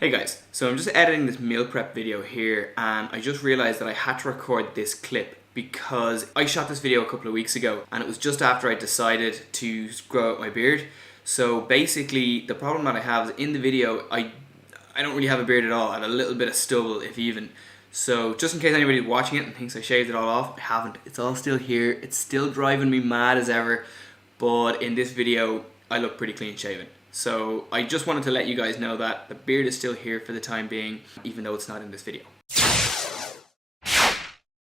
Hey guys, so I'm just editing this meal prep video here and I just realized that I had to record this clip because I shot this video a couple of weeks ago and it was just after I decided to grow out my beard. So basically the problem that I have is in the video I don't really have a beard at all. I have a little bit of stubble if even. So just in case anybody's watching it and thinks I shaved it all off, I haven't. It's all still here. It's still driving me mad as ever, but in this video I look pretty clean shaven. So I just wanted to let you guys know that the beard is still here for the time being, even though it's not in this video.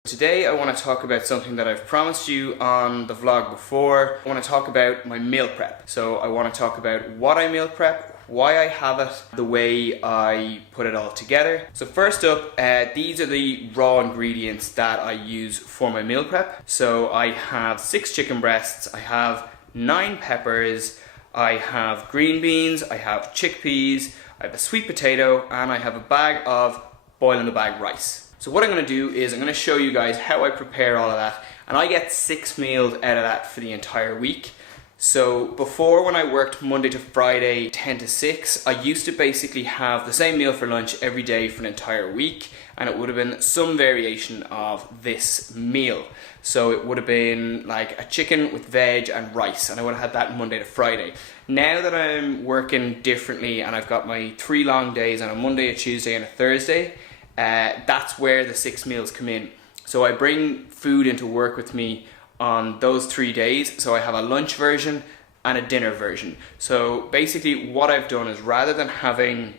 Today I want to talk about something that I've promised you on the vlog before. I want to talk about my meal prep. So I want to talk about what I meal prep, why I have it, the way I put it all together. So first up, these are the raw ingredients that I use for my meal prep. So I have 6 chicken breasts, I have 9 peppers, I have green beans, I have chickpeas, I have a sweet potato, and I have a bag of boil in the bag rice. So what I'm going to do is I'm going to show you guys how I prepare all of that, and I get 6 meals out of that for the entire week. So before, when I worked Monday to Friday 10 to 6, I used to basically have the same meal for lunch every day for an entire week, and it would have been some variation of this meal. So it would have been like a chicken with veg and rice, and I would have had that Monday to Friday. Now that I'm working differently and I've got my 3 long days on a Monday, a Tuesday and a Thursday, that's where the 6 meals come in. So I bring food into work with me on those 3 days. So I have a lunch version and a dinner version. So basically what I've done is, rather than having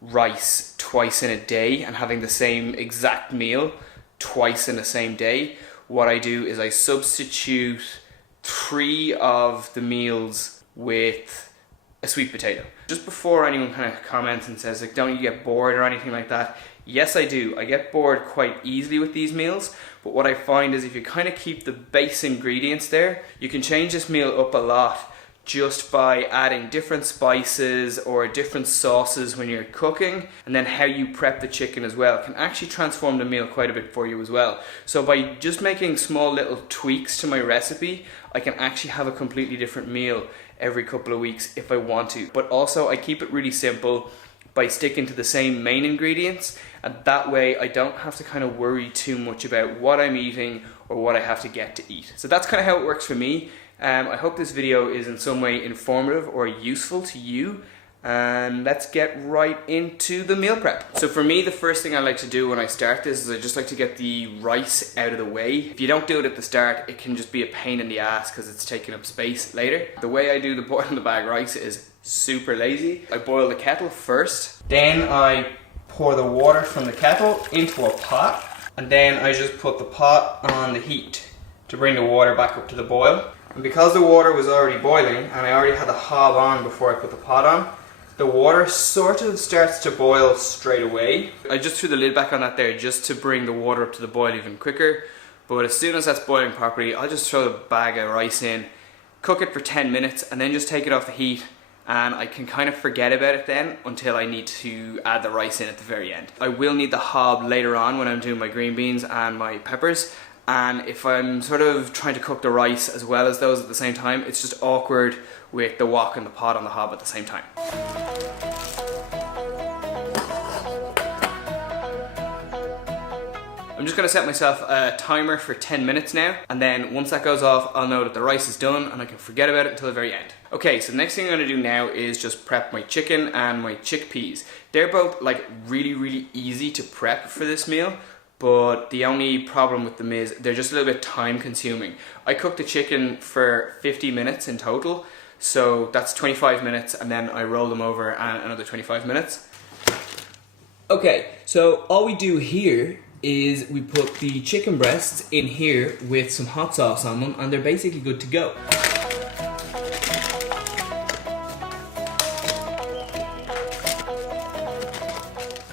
rice twice in a day and having the same exact meal twice in the same day, what I do is I substitute 3 of the meals with a sweet potato. Just before anyone kind of comments and says like, don't you get bored or anything like that? Yes, I do. I get bored quite easily with these meals, but what I find is if you kind of keep the base ingredients there, you can change this meal up a lot just by adding different spices or different sauces when you're cooking, and then how you prep the chicken as well can actually transform the meal quite a bit for you as well. So by just making small little tweaks to my recipe, I can actually have a completely different meal every couple of weeks if I want to. But also I keep it really simple by sticking to the same main ingredients, and that way I don't have to kind of worry too much about what I'm eating or what I have to get to eat. So that's kind of how it works for me. I hope this video is in some way informative or useful to you, and let's get right into the meal prep. So for me, the first thing I like to do when I start this is I just like to get the rice out of the way. If you don't do it at the start, it can just be a pain in the ass because it's taking up space later. The way I do the boil in the bag rice is super lazy. I boil the kettle first, then I pour the water from the kettle into a pot, and then I just put the pot on the heat to bring the water back up to the boil. And because the water was already boiling and I already had the hob on before I put the pot on, the water sort of starts to boil straight away. I just threw the lid back on that there just to bring the water up to the boil even quicker. But as soon as that's boiling properly, I'll just throw the bag of rice in, cook it for 10 minutes, and then just take it off the heat. And I can kind of forget about it then until I need to add the rice in at the very end. I will need the hob later on when I'm doing my green beans and my peppers. And if I'm sort of trying to cook the rice as well as those at the same time, it's just awkward with the wok and the pot on the hob at the same time. I'm just going to set myself a timer for 10 minutes now, and then once that goes off, I'll know that the rice is done and I can forget about it until the very end. Okay, so the next thing I'm going to do now is just prep my chicken and my chickpeas. They're both like really easy to prep for this meal, but the only problem with them is they're just a little bit time consuming. I cooked the chicken for 50 minutes in total, so that's 25 minutes, and then I roll them over and another 25 minutes. Okay, so all we do here is we put the chicken breasts in here with some hot sauce on them, and they're basically good to go.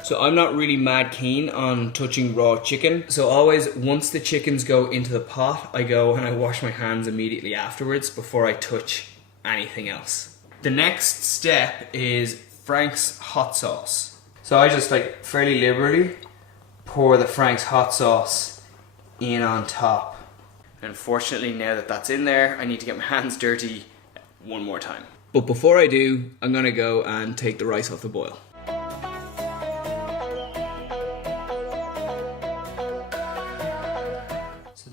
So I'm not really mad keen on touching raw chicken. So always, once the chickens go into the pot, I go and I wash my hands immediately afterwards before I touch anything else. The next step is Frank's hot sauce. So I just like fairly liberally pour the Frank's hot sauce in on top. Unfortunately, now that that's in there, I need to get my hands dirty one more time. But before I do, I'm gonna go and take the rice off the boil.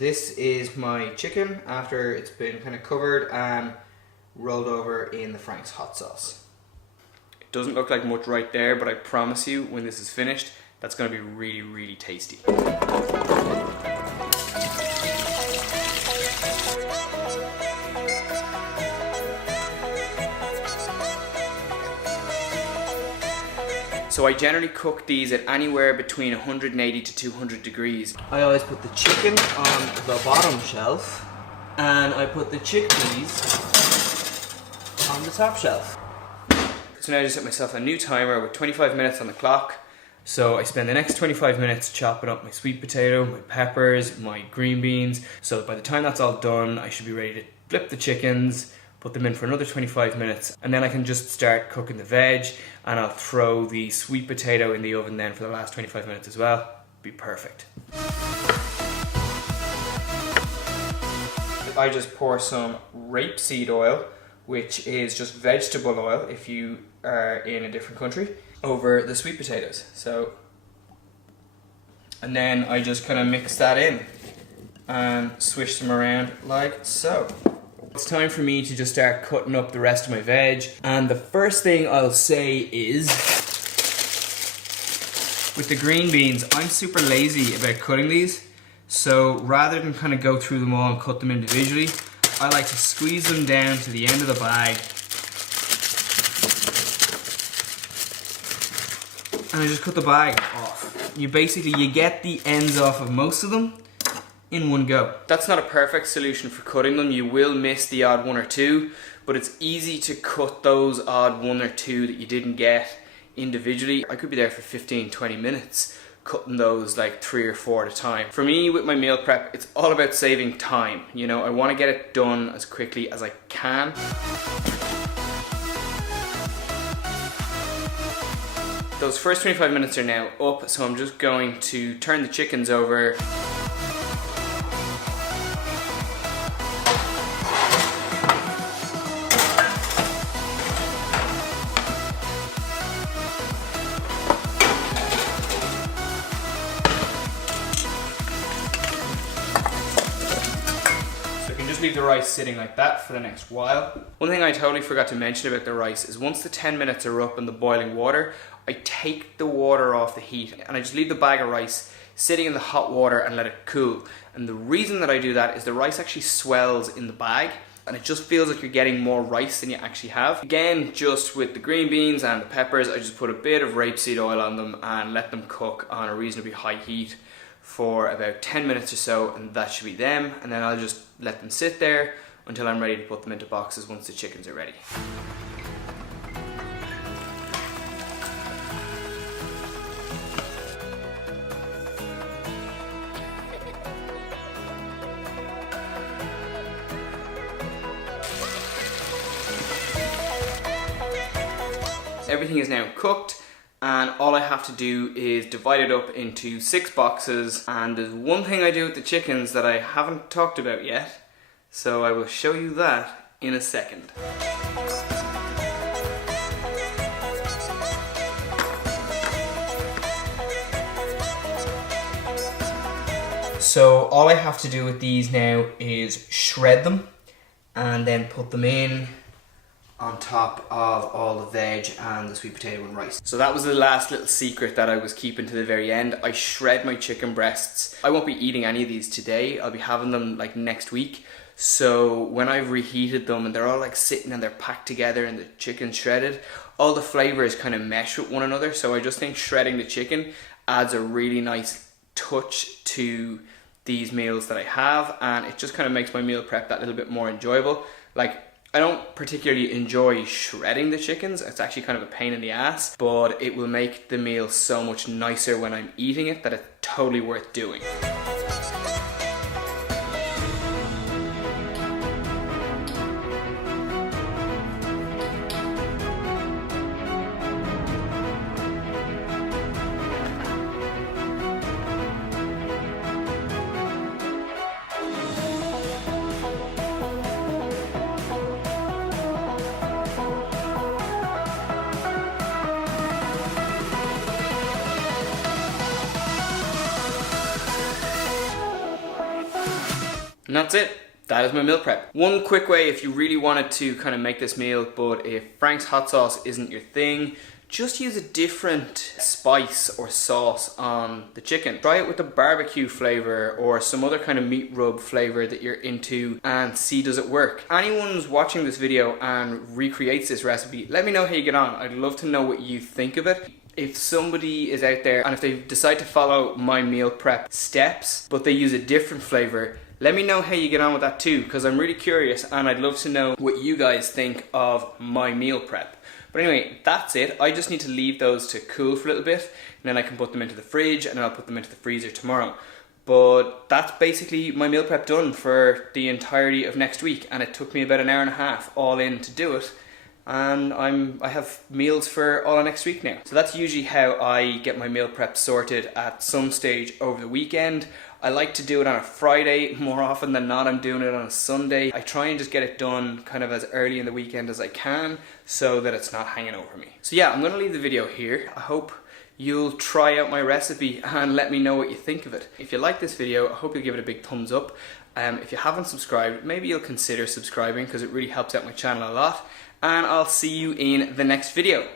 this is my chicken after it's been kind of covered and rolled over in the Frank's hot sauce. It doesn't look like much right there, but I promise you when this is finished, that's going to be really, really tasty. So I generally cook these at anywhere between 180 to 200 degrees. I always put the chicken on the bottom shelf and I put the chickpeas on the top shelf. So now I just set myself a new timer with 25 minutes on the clock. So I spend the next 25 minutes chopping up my sweet potato, my peppers, my green beans. So by the time that's all done, I should be ready to flip the chickens, put them in for another 25 minutes, and then I can just start cooking the veg, and I'll throw the sweet potato in the oven then for the last 25 minutes as well. Be perfect. I just pour some rapeseed oil, which is just vegetable oil if you are in a different country, over the sweet potatoes. And then I just kind of mix that in and swish them around like so. It's time for me to just start cutting up the rest of my veg. And the first thing I'll say is, with the green beans, I'm super lazy about cutting these. So rather than kind of go through them all and cut them individually, I like to squeeze them down to the end of the bag. And I just cut the bag off. You get the ends off of most of them in one go. That's not a perfect solution for cutting them. You will miss the odd one or two, but it's easy to cut those odd one or two that you didn't get individually. I could be there for 15-20 minutes cutting those like 3 or 4 at a time. For me, with my meal prep, it's all about saving time. You know, I want to get it done as quickly as I can. Those first 25 minutes are now up, so I'm just going to turn the chickens over. Leave the rice sitting like that for the next while. One thing I totally forgot to mention about the rice is once the 10 minutes are up in the boiling water, I take the water off the heat and I just leave the bag of rice sitting in the hot water and let it cool. And the reason that I do that is the rice actually swells in the bag and it just feels like you're getting more rice than you actually have. Again, just with the green beans and the peppers, I just put a bit of rapeseed oil on them and let them cook on a reasonably high heat for about 10 minutes or so, and that should be them. And then I'll just let them sit there until I'm ready to put them into boxes once the chickens are ready. Everything is now cooked, and all I have to do is divide it up into 6 boxes. And there's one thing I do with the chickens that I haven't talked about yet, so I will show you that in a second. So all I have to do with these now is shred them and then put them in on top of all the veg and the sweet potato and rice. So that was the last little secret that I was keeping to the very end. I shred my chicken breasts. I won't be eating any of these today. I'll be having them like next week. So when I've reheated them and they're all like sitting and they're packed together and the chicken's shredded, all the flavors kind of mesh with one another. So I just think shredding the chicken adds a really nice touch to these meals that I have, and it just kind of makes my meal prep that little bit more enjoyable. Like, I don't particularly enjoy shredding the chickens. It's actually kind of a pain in the ass, but it will make the meal so much nicer when I'm eating it that it's totally worth doing. And that's it. That is my meal prep. One quick way if you really wanted to kind of make this meal, but if Frank's hot sauce isn't your thing, just use a different spice or sauce on the chicken. Try it with the barbecue flavor or some other kind of meat rub flavor that you're into and see does it work. Anyone who's watching this video and recreates this recipe, let me know how you get on. I'd love to know what you think of it. If somebody is out there and if they decide to follow my meal prep steps, but they use a different flavor, let me know how you get on with that too, because I'm really curious and I'd love to know what you guys think of my meal prep. But anyway, that's it. I just need to leave those to cool for a little bit, and then I can put them into the fridge, and then I'll put them into the freezer tomorrow. But that's basically my meal prep done for the entirety of next week, and it took me about an hour and a half all in to do it. And I have meals for all of next week now. So that's usually how I get my meal prep sorted at some stage over the weekend. I like to do it on a Friday. More often than not, I'm doing it on a Sunday. I try and just get it done kind of as early in the weekend as I can so that it's not hanging over me. So yeah, I'm going to leave the video here. I hope you'll try out my recipe and let me know what you think of it. If you like this video, I hope you'll give it a big thumbs up. If you haven't subscribed, maybe you'll consider subscribing because it really helps out my channel a lot. And I'll see you in the next video.